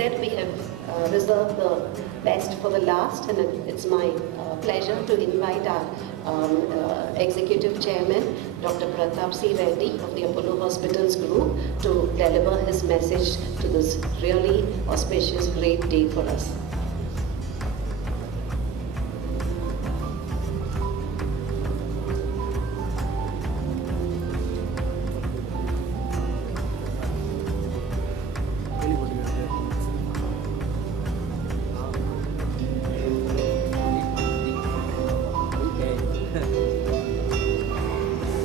said, we have reserved the best for the last, and it's my pleasure to invite our Executive Chairman, Dr. Prathap Reddy of the Apollo Hospitals Group to deliver his message to this really auspicious, great day for us.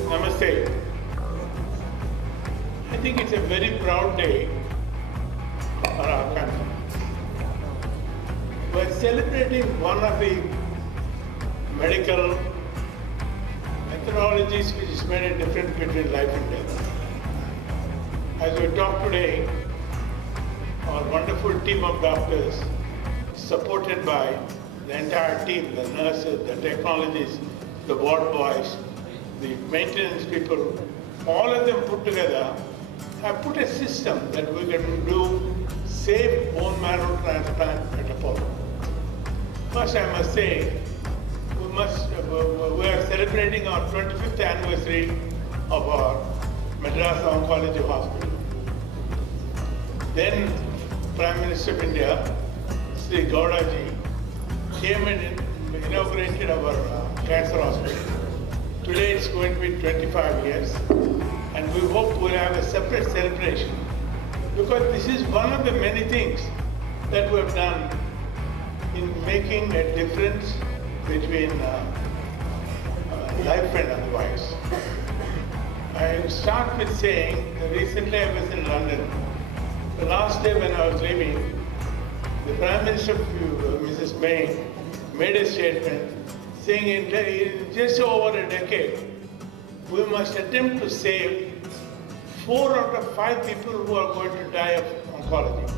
Namaste. I think it's a very proud day for our country. We're celebrating one of the medical methodologies which has made a difference between life and death. As we talk today, our wonderful team of doctors, supported by the entire team, the nurses, the technologists, the ward boys, the maintenance people, all of them put together, have put a system that we can do safe bone marrow transplant at Apollo. First, I must say, we are celebrating our 25th anniversary of our Madras Oncology Hospital. Then, Prime Minister of India, Sri Gowdaji, came and inaugurated our cancer hospital. Today it's going to be 25 years, and we hope we'll have a separate celebration, because this is one of the many things that we have done in making a difference between life and otherwise. I start with saying that recently I was in London. The last day when I was leaving, the Prime Minister, Mrs. May, made a statement saying in just over a decade, we must attempt to save 4 out of 5 people who are going to die of oncology.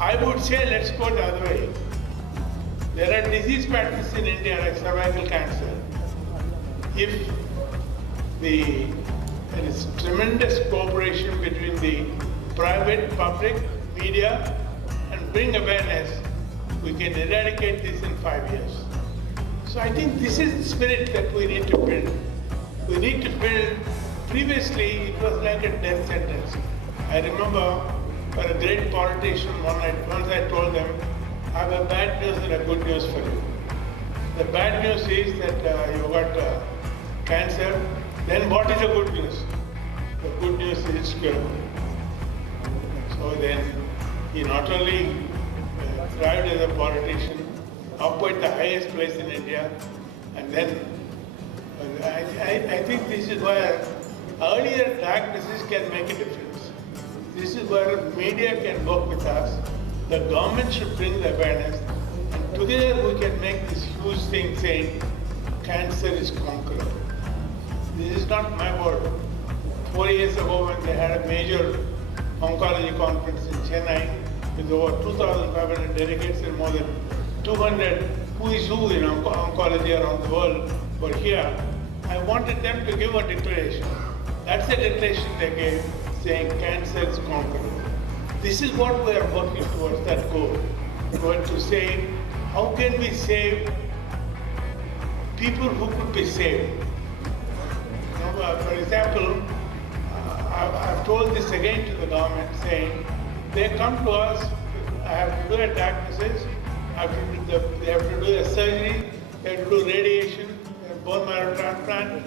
I would say let's go the other way. There are disease patterns in India like cervical cancer. If there is tremendous cooperation between the private, public, media, and bring awareness, we can eradicate this in 5 years. So I think this is the spirit that we need to build. We need to build. Previously, it was like a death sentence. I remember for a great politician once I told them, I have a bad news and a good news for you. The bad news is that you got cancer. Then what is the good news? The good news is it's curable. So then he not only thrived as a politician, up at the highest place in India, and then I think this is where earlier diagnosis can make a difference. This is where media can work with us. The government should bring the awareness, and together we can make this huge thing saying cancer is conquerable. This is not my word. 4 years ago when they had a major oncology conference in Chennai with over 2,500 delegates and more than 200 who is who in oncology around the world were here, I wanted them to give a declaration. That's the declaration they gave, saying cancer is conquerable. This is what we are working towards, that goal. We want to say, how can we save people who could be saved? For example, I've told this again to the government, saying, they come to us, I have to do a diagnosis, they have to do a surgery, they have to do radiation, bone marrow transplant,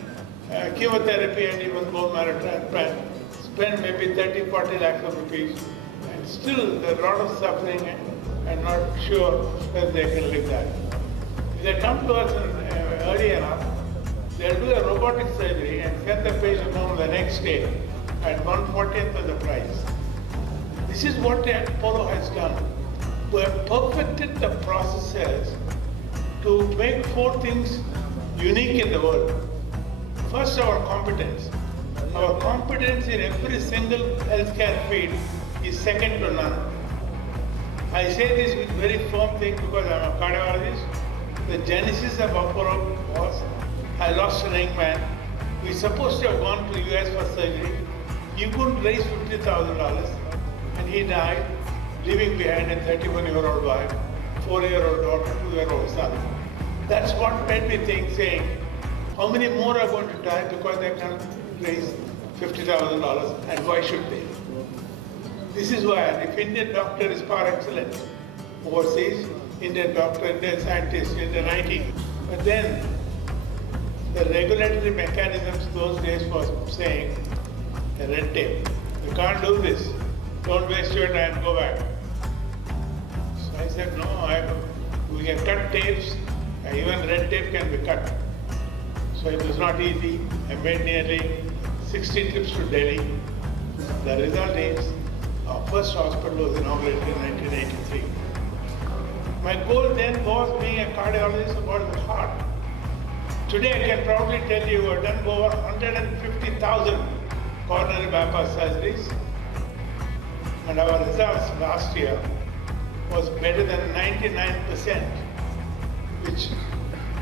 chemotherapy, and even bone marrow transplant. Spend maybe 30, 40 lakhs of rupees, and still there's a lot of suffering and not sure that they can live that. If they come to us early enough, they'll do a robotic surgery and send the patient home the next day at 1/40th of the price. This is what Apollo has done. We have perfected the processes to make 4 things unique in the world. First, our competence. Our competence in every single healthcare field is second to none. I say this with very firm thing because I'm a cardiologist. The genesis of Apollo was, I lost an young man. We supposed to have gone to US for surgery. You couldn't raise $50,000. and he died, leaving behind a 31-year-old wife, 4-year-old daughter, 2-year-old son. That's what made me think, saying, how many more are going to die because they can't raise $50,000, and why should they? This is why, if Indian doctor is par excellence overseas, Indian doctor, Indian scientist, Indian IT, but then the regulatory mechanisms those days was saying, a red tape. You can't do this. Don't waste your time, go back. So I said, no, we can cut tapes, and even red tape can be cut. So it was not easy. I made nearly 60 trips to Delhi. The result is, our first hospital was inaugurated in 1983. My goal then was being a cardiologist about the heart. Today I can proudly tell you I've done over 150,000 coronary bypass surgeries, and our results last year was better than 99%, which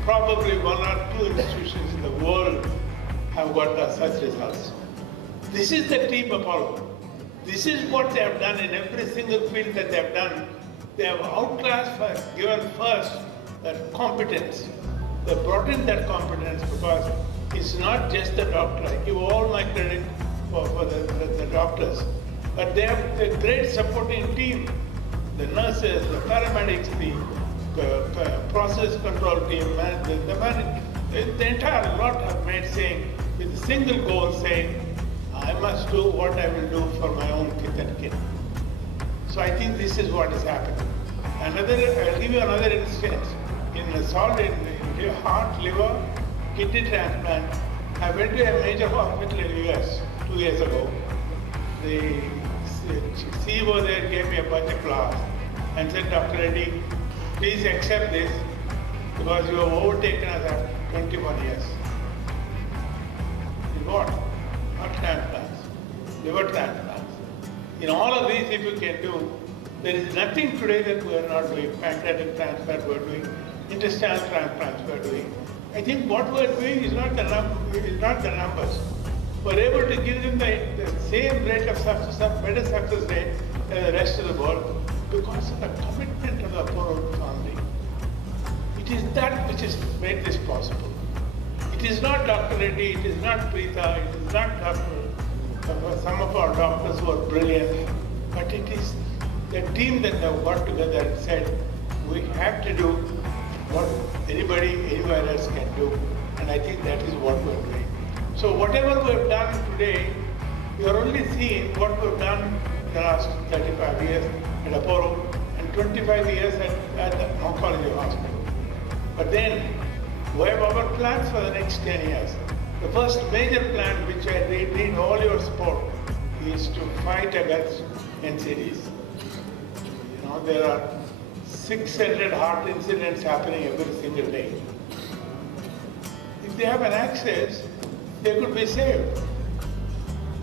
probably one or two institutions in the world have got such results. This is the team Apollo. This is what they have done in every single field that they have done. They have outclassed first, given first that competence. They brought in that competence because it's not just the doctor. I give all my credit for the doctors. But they have a great supporting team. The nurses, the paramedics, the process control team, the entire lot have made saying, with a single goal saying, I must do what I will do for my own kith and kin. So I think this is what is happening. I'll give you another instance. In heart, liver, kidney transplant, I went to a major hospital in the US 2 years ago. The CEO there gave me a bunch of flowers and said, Dr. Reddy, please accept this because you have overtaken us after 21 years. In what? Heart transplants, liver transplants. In all of these, if you can do, there is nothing today that we are not doing. Pancreatic transplant we are doing, intestinal transplants we are doing. I think what we are doing is not the numbers. We are able to give them the same rate of success, better success rate as the rest of the world because of the commitment of the Apollo family. It is that which has made this possible. It is not Dr. Reddy, it is not Preetha, it is not some of our doctors who are brilliant, but it is the team that have got together and said, we have to do what anybody anywhere else can do, and I think that is what we are doing. So whatever we have done today, we are only seeing what we have done in the last 35 years at Apollo and 25 years at the oncology hospital. But then we have our plans for the next 10 years. The first major plan which I need all your support is to fight against NCDs. There are 600 heart incidents happening every single day. If they have an access, they could be saved.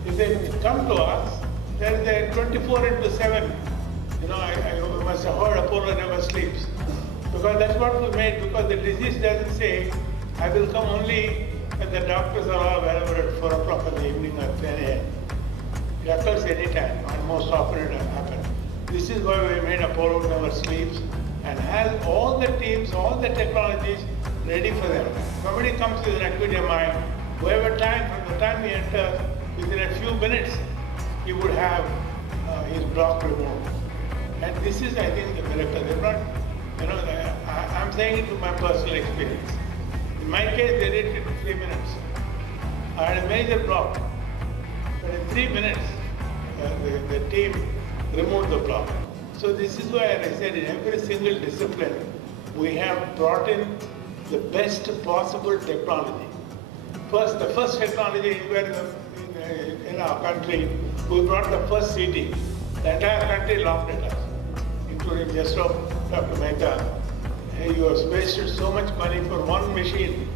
If they come to us, then they're 24/7. I must have heard Apollo never sleeps. Because that's what we made, because the disease doesn't say, I will come only when the doctors are all available at 4 o'clock in the evening or 10 a.m. It occurs anytime, and most often it happens. This is why we made Apollo never sleeps and has all the teams, all the technologies ready for them. Somebody comes with an acute MI, whoever time, from the time he enters, within a few minutes, he would have his block removed. And this is, I think, the miracle. They're not, I'm saying it to my personal experience. In my case, they did it in 3 minutes. I had a major block, but in 3 minutes, the team removed the block. So this is why, as I said, in every single discipline, we have brought in the best possible technology. The first technology in our country, we brought the first CT. The entire country laughed at us, including Dr. Mehta. Hey, you have wasted so much money for one machine.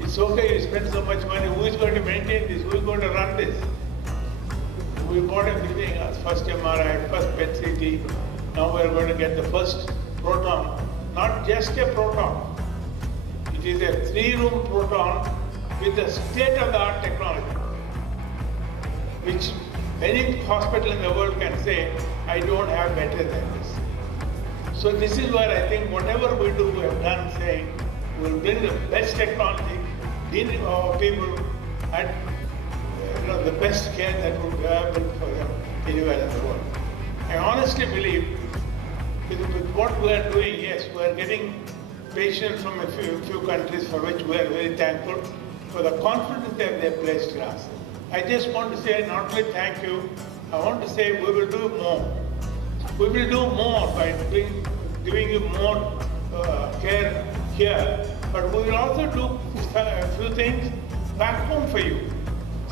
It's okay, you spend so much money. Who is going to maintain this? Who is going to run this? We bought everything else. First MRI, first PET CT. Now we are going to get the first proton. Not just a proton. It is a 3-room proton with the state-of-the-art technology, which any hospital in the world can say, I don't have better than this. So this is where I think whatever we do, we have done saying, we'll bring the best technology, deal our people at the best care that would be available for them anywhere in the world. I honestly believe with what we are doing, yes, we are getting patients from a few countries for which we are very thankful for the confidence that they have placed in us. I just want to say not only thank you, I want to say we will do more. We will do more by giving you more care here, but we will also do a few things back home for you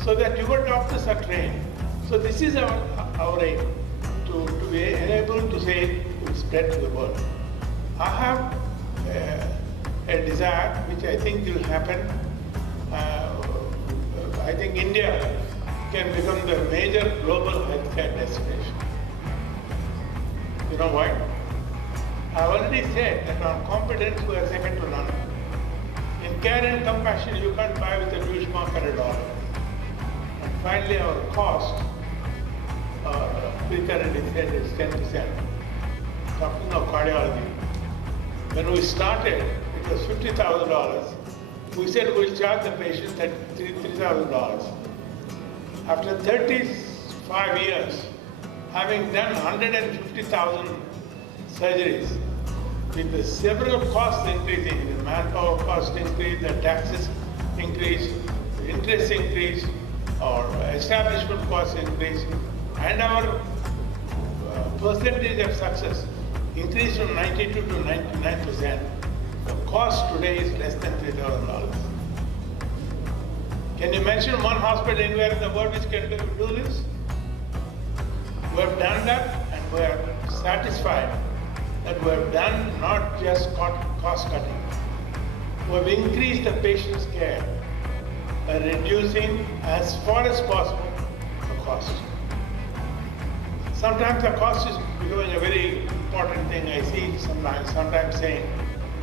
so that your doctors are trained. So this is our aim, to be able to say, to spread to the world. I have a desire, which I think will happen. I think India can become the major global healthcare destination. You know why? I've already said that on competence we are second to none. In care and compassion you can't buy with a huge mark at $1. And finally our cost, recurrently said, is 10%. Talking of cardiology, when we started, it was $50,000. We said we'll charge the patient $3,000. After 35 years, having done 150,000 surgeries, with the several costs increasing, the manpower cost increase, the taxes increase, the interest increase, or establishment costs increase, and our percentage of success increased from 92 to 99%. The cost today is less than $3,000. Can you mention one hospital anywhere in the world which can do this? We have done that, and we are satisfied that we have done not just cost cutting. We have increased the patient's care by reducing as far as possible the cost. Sometimes the cost is becoming a very important thing. I see sometimes saying,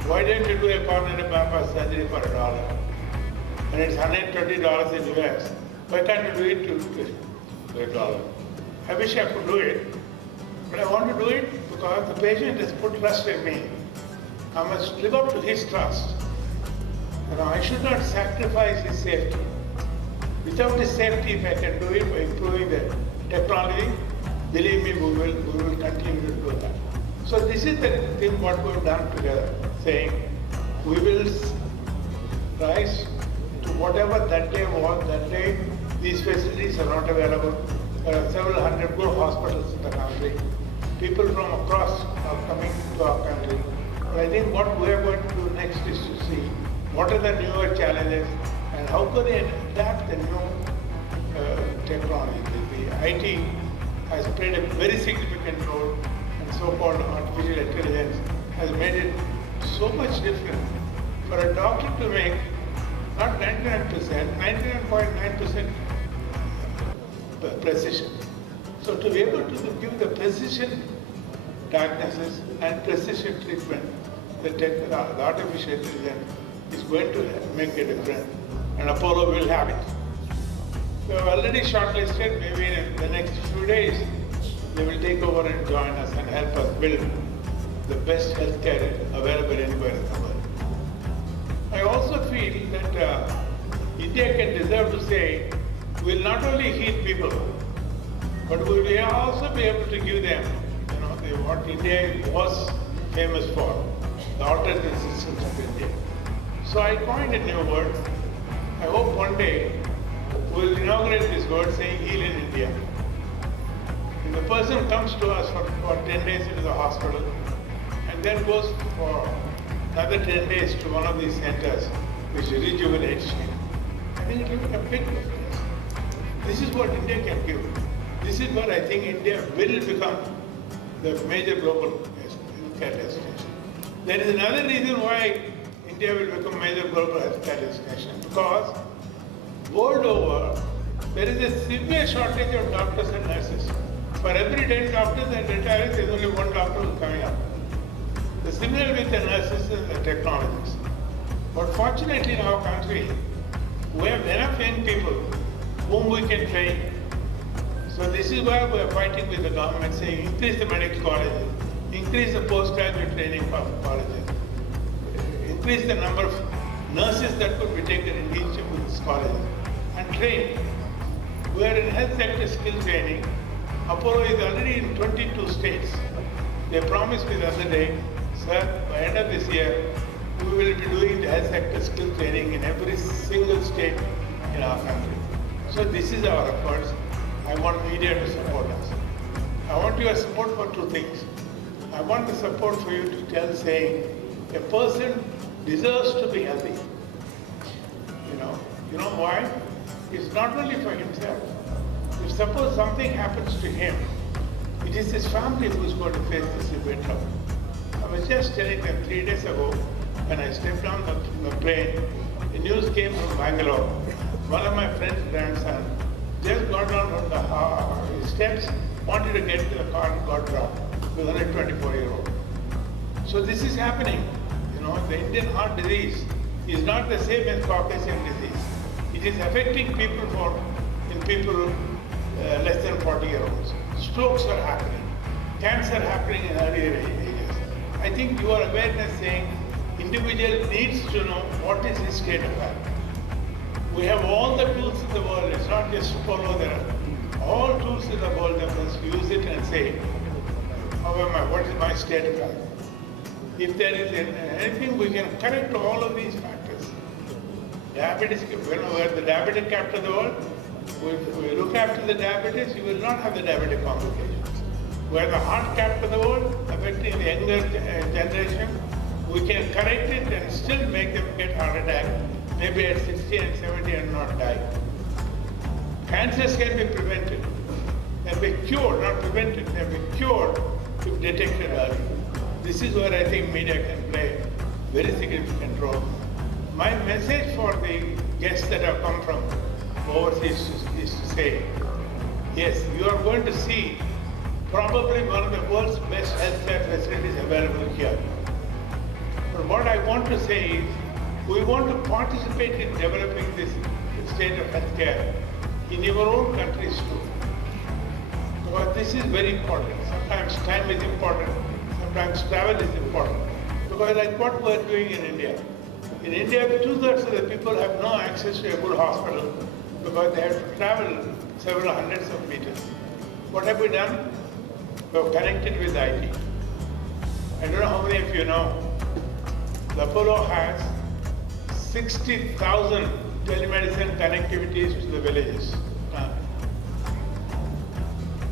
why don't you do a coronary bypass surgery for $1? And it's $120 in US. Why can't you do it to $1? I wish I could do it, but I want to do it because the patient has put trust in me. I must live up to his trust. I should not sacrifice his safety. Without his safety, if I can do it by improving the technology, believe me, we will continue to do that. So this is the thing what we have done together, saying we will rise to whatever that day was. That day, these facilities are not available. There are several hundred good hospitals in the country. People from across are coming to our country. But I think what we are going to do next is to see what are the newer challenges and how can they adapt the new technology. The IT has played a very significant role, and so-called artificial intelligence has made it so much different for a doctor to make not 99%, 99.9% precision. So to be able to give the precision diagnosis and precision treatment, the artificial intelligence is going to make a difference, and Apollo will have it. We have already shortlisted. Maybe in the next few days they will take over and join us and help us build the best healthcare available anywhere in the world. I also feel that India can deserve to say, we'll not only heal people, but we will also be able to give them, what India was famous for, the alternate systems of India. So I coined a new word. I hope one day we'll inaugurate this word saying heal in India. If the person comes to us for 10 days into the hospital and then goes for another 10 days to one of these centers which rejuvenates him, I think it will make a big difference. This is what India can give. This is what I think India will become the major global healthcare destination. There is another reason why India will become major global healthcare destination, because world over, there is a severe shortage of doctors and nurses. For every 10 doctors and retirees, there is only one doctor who is coming up. The similar with the nurses and the technologists. But fortunately in our country, we have enough young people whom we can train. So this is why we are fighting with the government, saying increase the medical colleges, increase the postgraduate training colleges, increase the number of nurses that could be taken in each of these colleges, and train. We are in health sector skill training. Apollo is already in 22 states. They promised me the other day, sir, by end of this year, we will be doing the health sector skill training in every single state in our country. So this is our efforts. I want media to support us. I want your support for two things. I want the support for you to tell saying a person deserves to be healthy. You know why? It's not only for himself. If suppose something happens to him, it is his family who is going to face the severe trouble. I was just telling them 3 days ago, when I stepped down the plane, the news came from Bangalore. One of my friend's grandson just got down from the steps, wanted to get to the car and got dropped. He was only a 24-year-old. So this is happening. The Indian heart disease is not the same as Caucasian disease. It is affecting people in people less than 40-year-olds. Strokes are happening. Cancer happening in earlier ages. I think your awareness saying individual needs to know what is his state of health. We have all the tools in the world. It's not just Apollo. There are all tools in the world that must use it and say, how am I? What is my state of health? If there is anything, we can correct all of these factors. Diabetes, we are the diabetic capital of the world. We look after the diabetes, you will not have the diabetic complications. We are the heart capital of the world, affecting the younger generation. We can correct it and still make them get heart attack, maybe at 60 and 70 and not die. Cancers can be prevented. Can be cured, not prevented. Can be cured if detected early. This is where I think media can play a very significant role. My message for the guests that have come from overseas is to say, yes, you are going to see probably one of the world's best healthcare facilities available here. But what I want to say is, we want to participate in developing this state of healthcare in your own countries too. Because this is very important. Sometimes time is important, sometimes travel is important. Because like what we are doing in India. In India, 2/3 of the people have no access to a good hospital because they have to travel several hundreds of meters. What have we done? We have connected with IT. I don't know how many of you know, the Apollo has 60,000 telemedicine connectivities to the villages.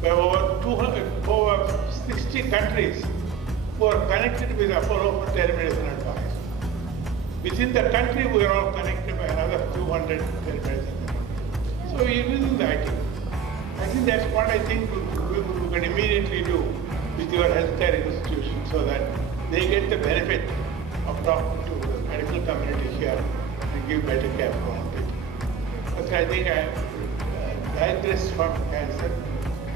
We have over 60 countries who are connected with Apollo for telemedicine advice. Within the country, we are all connected by another 200 telemedicine. So we are using the IT. I think that's what I think we can immediately do with your healthcare institution so that they get the benefit of talking to the medical community here and give better care for all people. But I think I digress from cancer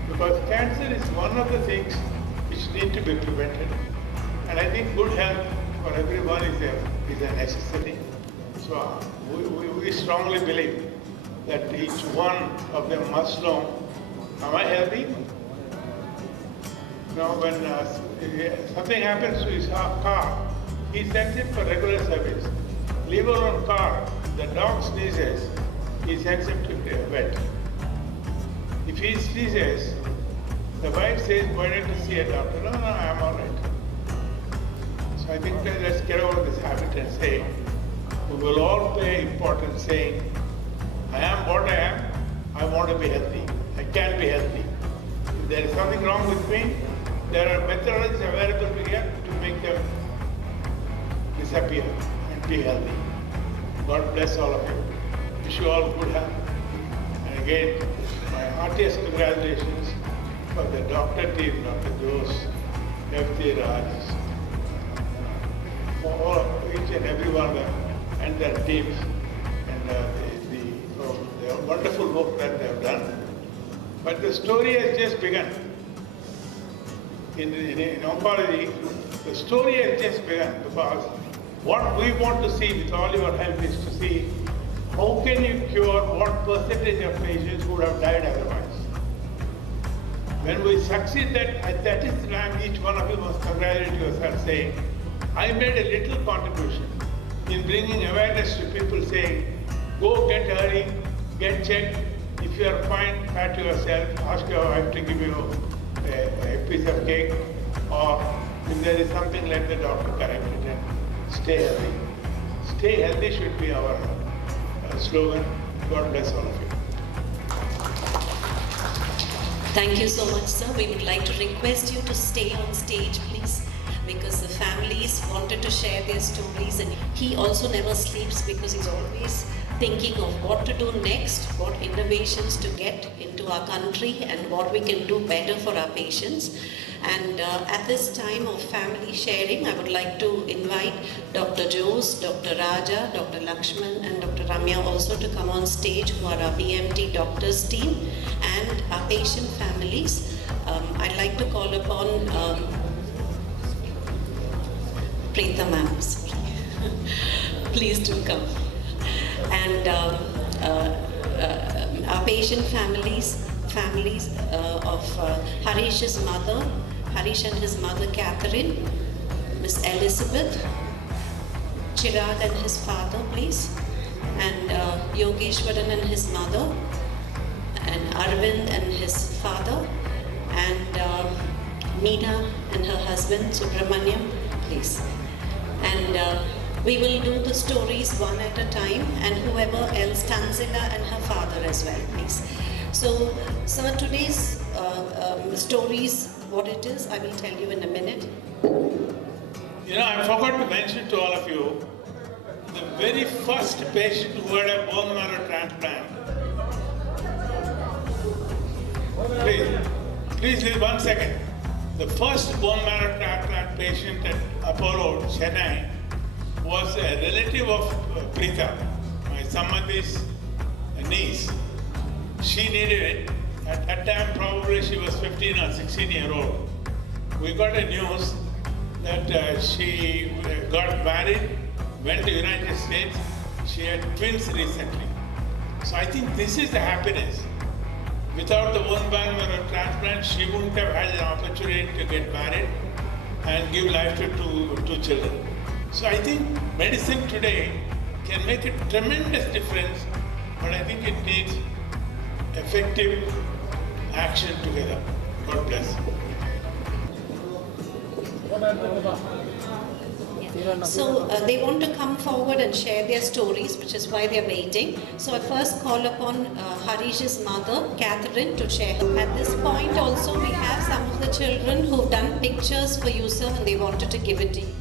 because cancer is one of the things which need to be prevented. And I think good health for everyone is a necessity. So we strongly believe that each one of them must know, am I healthy? When something happens to his car, he sends it for regular service. Leave alone car, the dog sneezes, he sends him to a vet. If he sneezes, the wife says, why don't you see a doctor? No, I'm all right. So I think let's get over this habit and say, we will all pay importance saying, I am what I am, I want to be healthy, I can be healthy. If there is something wrong with me, there are methods available here to make them disappear and be healthy. God bless all of you. Wish you all good health. And again, my heartiest congratulations for the doctor team, Dr. Jose, F.T. Raj, for all, each and every one of them and their teams and the wonderful work that they have done. But the story has just begun. In oncology, the story has just begun because what we want to see with all your help is to see how can you cure what percentage of patients would have died otherwise. When we succeed, that is the time each one of you must congratulate yourself, saying, I made a little contribution in bringing awareness to people, saying, go get early, get checked. If you are fine, pat yourself, ask your wife to give you a piece of cake, or if there is something, let the doctor correct it and stay healthy. Stay healthy should be our slogan. God bless all of you. Thank you so much, sir. We would like to request you to stay on stage, please, because the families wanted to share their stories, and he also never sleeps because he's always thinking of what to do next, what innovations to get into our country, and what we can do better for our patients. And at this time of family sharing, I would like to invite Dr. Jose, Dr. Raja, Dr. Lakshman and Dr. Ramya also to come on stage, who are our BMT doctors team and our patient families. I'd like to call upon Preeta ma'am, please do come. And our patient families of Harish's mother, Harish and his mother Catherine, Miss Elizabeth, Chirag and his father, please, and Yogeshwaran and his mother, and Arvind and his father, and Meena and her husband Subramaniam, please. And we will do the stories one at a time, and whoever else, Tanzania and her father as well, please. So, sir, today's stories, what it is, I will tell you in a minute. You know, I forgot to mention to all of you, the very first patient who had a bone marrow transplant. Please, 1 second. The first bone marrow transplant patient at Apollo, Chennai, was a relative of Preeta, my Samadhi's niece. She needed it. At that time, probably she was 15 or 16-year-old. We got a news that she got married, went to the United States. She had twins recently. So I think this is the happiness. Without the bone marrow transplant, she wouldn't have had an opportunity to get married and give life to two children. So I think medicine today can make a tremendous difference, but I think it needs effective action together. God bless. So they want to come forward and share their stories, which is why they're waiting. So I first call upon Harish's mother, Catherine, to share. At this point also, we have some of the children who've done pictures for you, sir, and they wanted to give it to you.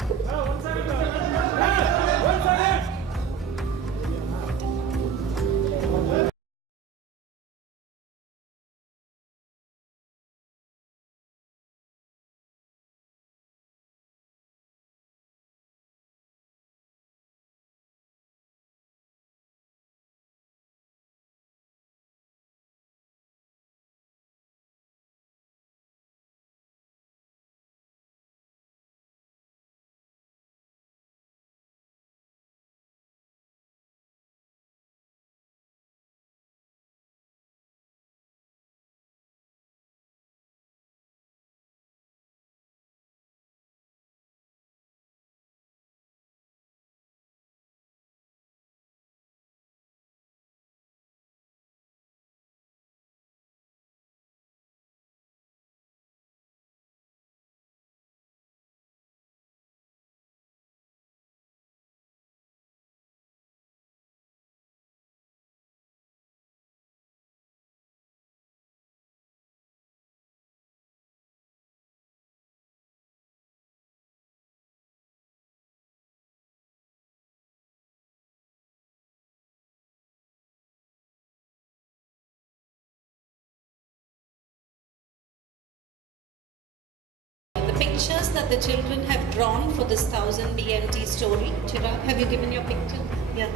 Pictures that the children have drawn for this 1000 BMT story. Chirag, have you given your picture? Yeah.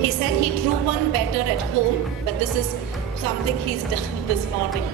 He said he drew one better at home, but this is something he's done this morning.